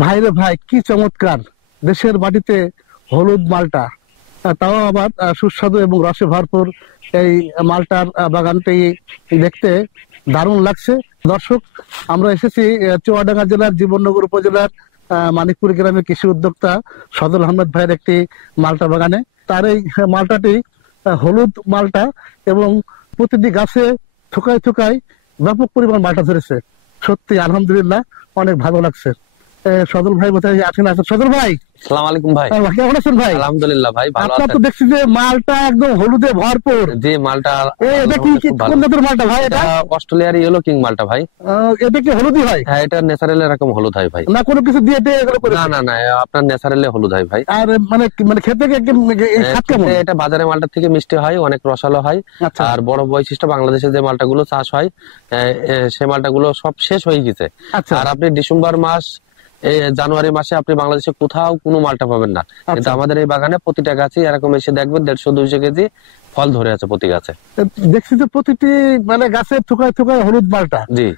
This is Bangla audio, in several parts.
ভাইরে ভাই, কি চমৎকার! দেশের মাটিতে হলুদ মালটা, তাও আবার সুস্বাদু এবং রসে ভরপুর। এই মালটার বাগানটি দেখতে দারুণ লাগছে। দর্শক, আমরা এসেছি চুয়াডাঙ্গা জেলার জীবননগর উপজেলার মানিকপুর গ্রামের কৃষি উদ্যোক্তা সদল আহমেদ ভাইয়ের একটি মালটা বাগানে। তার এই মালটাটি হলুদ মালটা, এবং প্রতিটি গাছে থোকায় থোকায় ব্যাপক পরিমাণ মালটা ধরেছে। সত্যি আলহামদুলিল্লাহ, অনেক ভালো লাগছে। সদল ভাই বোধহয় আছেন। আছেন সদল ভাই? আসসালামু আলাইকুম ভাই। কেমন আছেন ভাই? আলহামদুলিল্লাহ ভাই, ভালো আপনার তো আছেন? দেখছি যে মালটা একদম হলুদে ভরপুর। জি, মালটা এটা কি কোন জাতের মালটা ভাই? এটা অস্ট্রেলিয়ার ইয়েলো কিং মালটা ভাই। এটা কি হলুদই হয়? হ্যাঁ, এটা ন্যাচারাল এরকম হলুদ হয় ভাই। না কোনো কিছু দিয়ে দিয়ে এগুলো করে? না না না, আপনার ন্যাচারালি হলুদ হয় ভাই। আর মানে মানে খেতে স্বাদ কেমন? এটা বাজারে মালটার থেকে মিষ্টি হয়, অনেক রসালো হয়। আচ্ছা। আর বড় বৈশিষ্ট্য, বাংলাদেশে যে মালটাগুলো চাষ হয় সে মালটাগুলো সব শেষ হয়ে গেছে। আচ্ছা। আর আপনি ডিসেম্বর মাস, এই জানুয়ারি মাসে আপনি বাংলাদেশে কোথাও কোনো মালটা পাবেন না। কিন্তু আমাদের এই বাগানে প্রতিটা গাছে এরকম এসে দেখবেন 150-200 কেজি ফল ধরে আছে প্রতি গাছে। দেখছি যে প্রতিটি মানে গাছে থুকায় থুকায় হলুদ মালটা। জি।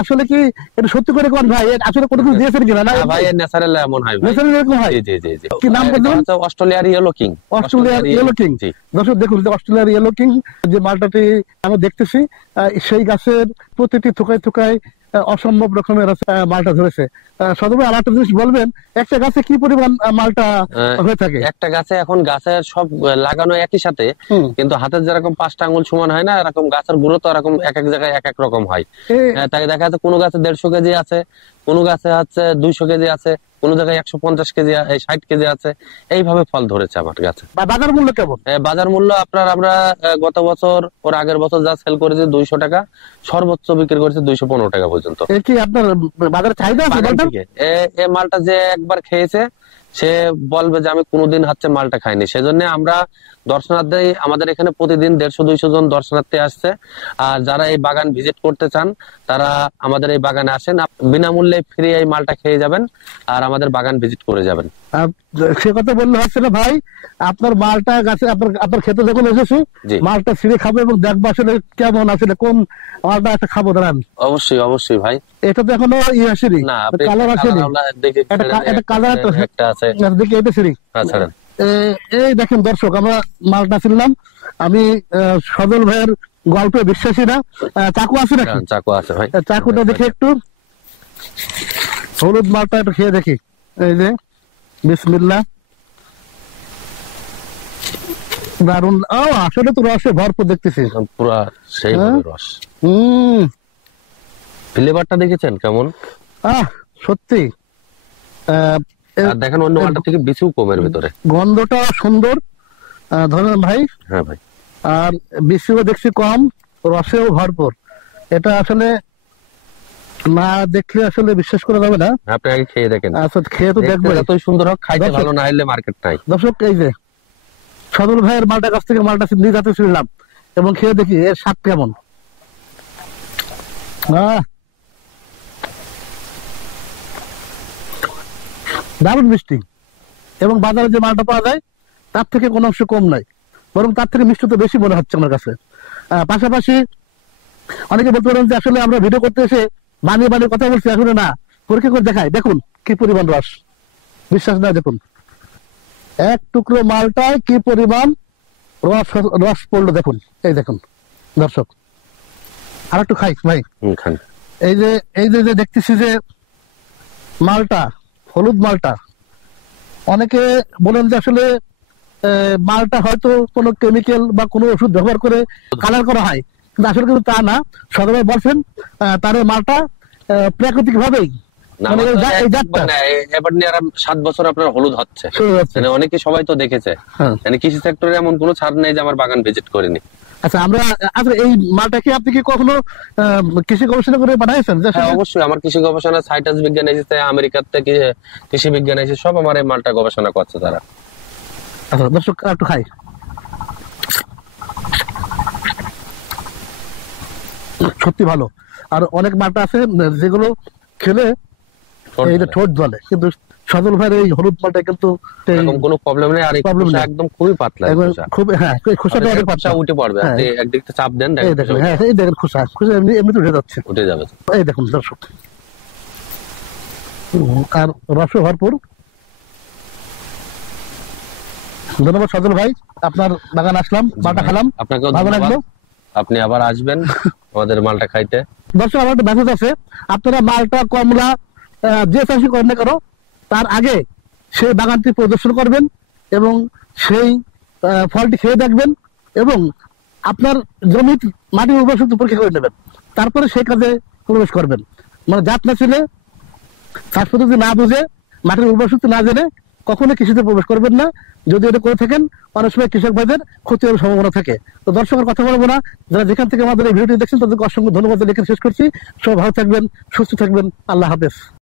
আসলে কি এটা সত্যি করে কোন ভাই? আসলে কোনো কিছু দিয়েছেন কিনা? না ভাই, ন্যাচারাল এমন হয় ভাই। ন্যাচারাল এরকম হয়? জি জি জি। কি নাম বললেন? অস্ট্রেলিয়ার ইয়েলো কিং। অস্ট্রেলিয়ার ইয়েলো কিং। জি। দর্শক দেখুন, অস্ট্রেলিয়ার ইয়েলো কিং যে মালটাটি আমরা দেখতেছি, সেই গাছের প্রতিটি থোকায় থোকায় অসম্ভব রকমের মালটা ধরেছে। সদর ভাই, আর একটা জিনিস বলবেন, একটা গাছে কি পরিমাণ মালটা হয়ে থাকে? একটা গাছে এখন গাছের সব লাগানো একই সাথে, কিন্তু হাতের যেরকম 5টা আঙ্গুল সমান হয় না, এরকম গাছের গুঁড়ো তো এরকম এক এক জায়গায় এক এক রকম হয়। তাই দেখা যাচ্ছে কোনো গাছে 150 কেজি আছে, কোনো গাছে হচ্ছে 200 কেজি আছে, কোন জায়গায় 150 কেজি, 60 কেজি আছে। এইভাবে ফল ধরেছে আমার গাছে। বাজার মূল্য কেমন? বাজার মূল্য আপনার, আমরা গত বছর ওর আগের বছর যা সেল করেছি 200 টাকা, সর্বোচ্চ বিক্রি করেছে 215 টাকা পর্যন্ত। কি আপনার বাজারে চাহিদা আছে? এই মালটা যে একবার খেয়েছে সে বলবে যে আমি কোনোদিন হচ্ছে মালটা খাইনি। সেজন্য আমরা দর্শনার্থী, আমাদের এখানে প্রতিদিন 150-200 জন দর্শনার্থী আসছে। আর যারা এই বাগান ভিজিট করতে চান তারা আমাদের এই বাগানে আসেন, বিনামূল্যে ফ্রি এই মালটা খেয়ে যাবেন আর আমাদের বাগান ভিজিট করে যাবেন। সে কথা বললে হচ্ছে না ভাই। আপনার মালটা গাছে আপনার খেতে যখন এসেছি, মালটা ছিঁড়ে খাবো এবং দেখবো আসলে কেমন, আসলে কোন মালটা একটা খাবো। দাঁড়ান, অবশ্যই অবশ্যই ভাই। এটা তো এখনো আসেনি, কালার আসেনি। এটা কালার একটা আছে, দেখি এটা ছিঁড়ি। আচ্ছা, এই দেখেন দর্শক, আমরা মালটা ছিলাম। আমি সদল ভাইয়ের গল্পে বিশ্বাসী না। চাকু আছে নাকি? চাকু আছে ভাই। চাকুটা দেখি একটু, হলুদ মালটা একটু খেয়ে দেখি। এই যে বিসমিল্লাহ, দারুন। আসলে তো রসে ভরপুর দেখতেছি, পুরা সেই রস। ফ্লেভারটা দেখেছেন কেমন? সত্যি দেখেন অন্য মালটা থেকে বিচু কমের ভিতরে, গন্ধটা সুন্দর। ধরেন ভাই। হ্যাঁ ভাই। আর বিচিও দেখছি কম, রসেও ভরপুর। এটা আসলে না দেখলে আসলে বিশ্বাস করা যাবে না। আপনি আগে খেয়ে দেখেন। আচ্ছা, খেয়ে তো দেখবো। এতই সুন্দর হোক, খাইতে ভালো না হলে মার্কেট নাই। দর্শক, এই যে সদল ভাইয়ের মালটা গাছ থেকে মালটা নিয়ে যাতে ছিলাম এবং খেয়ে দেখি এর স্বাদ কেমন। দারুণ মিষ্টি, এবং বাজারে যে মালটা পাওয়া যায় তার থেকে কোনো অংশ কম নাই, বরং তার থেকে মিষ্টি তো বেশি মনে হচ্ছে আমার কাছে। পাশাপাশি অনেকে বলতে পারেন যে আসলে আমরা ভিডিও করতে এসে বানিয়ে বানিয়ে কথা বলছি, আসলে না, পরীক্ষা করে দেখাই। দেখুন কি পরিমাণ রস, বিশ্বাস না, দেখুন এক টুকরো মালটায় কি পরিমাণ রস রস পড়লো দেখুন। এই দেখুন দর্শক, আর একটু খাই ভাই। এই যে এই যে দেখতেছি যে মালটা, হলুদ মালটা, অনেকে বলেন যে আসলে মালটা হয়তো কোনো কেমিক্যাল বা কোনো ওষুধ ব্যবহার করে কালার করা হয়, কিন্তু আসলে কিন্তু তা না। সদরে বলছেন তার মালটা প্রাকৃতিক ভাবেই, এবার 7 বছর আপনার হলুদ হচ্ছে, অনেকে সবাই তো দেখেছে। কৃষি সেক্টরে এমন কোনো ছাড় নেই যে আমার বাগান ভিজিট করেনি। আচ্ছা, এই মালটাকে আপনি কি কখনো কৃষি গবেষণা করে বানাইছেন? অবশ্যই, আমার কৃষি গবেষণা সাইটাস বিজ্ঞান এসেছে, আমেরিকার থেকে কৃষি বিজ্ঞান এসেছে, সব আমার এই মালটা গবেষণা করছে তারা। আচ্ছা দর্শক, একটু খাই। সত্যি ভালো। আর অনেক মালটা আছে যেগুলো খেলে ঠোঁট জ্বলে, কিন্তু সদল ভাইয়ের এই হলুদ মালটা কিন্তু কোনো প্রবলেম নেই। আর একদম খুবই পাতলা, খুব, হ্যাঁ, খোসাটা অনেক পাতলা, উঠে পড়বে। একদিকে চাপ দেন, এই দেখেন খোসা খোসা এমনি উঠে যাচ্ছে, উঠে যাবে। এই দেখুন দর্শক, আর রসে ভরপুর। ধন্যবাদ সজল ভাই, আপনার বাগান আসলাম, মালটা খেলাম, আপনাকেও ভালো ধন্যবাদ। লাগলো। আপনি আবার আসবেন আমাদের মালটা খাইতে। দর্শক, আমার একটা মেসেজ আছে, আপনারা মালটা, কমলা যে চাষি করেন না কেন, তার আগে সেই বাগানটি পরিদর্শন করবেন এবং সেই ফলটি খেয়ে দেখবেন এবং আপনার জমির মাটির উর্বর শক্তি পরীক্ষা করে নেবেন, তারপরে সেই কাজে প্রবেশ করবেন। মানে জাত না ছিল, চাষ পদ্ধতি না বুঝে, মাটির উর্বর শক্তি না জেনে কখনো কৃষিতে প্রবেশ করবেন না। যদি এটা করে থাকেন, অনেক সময় কৃষক ভাইদের ক্ষতি হওয়ার সম্ভাবনা থাকে। তো দর্শকের কথা বলবো না, যারা যেখান থেকে আমাদের এই ভিডিওটি দেখছেন তাদেরকে অসংখ্য ধন্যবাদ লিখে শেষ করছি। সবাই ভালো থাকবেন, সুস্থ থাকবেন, আল্লাহ হাফেজ।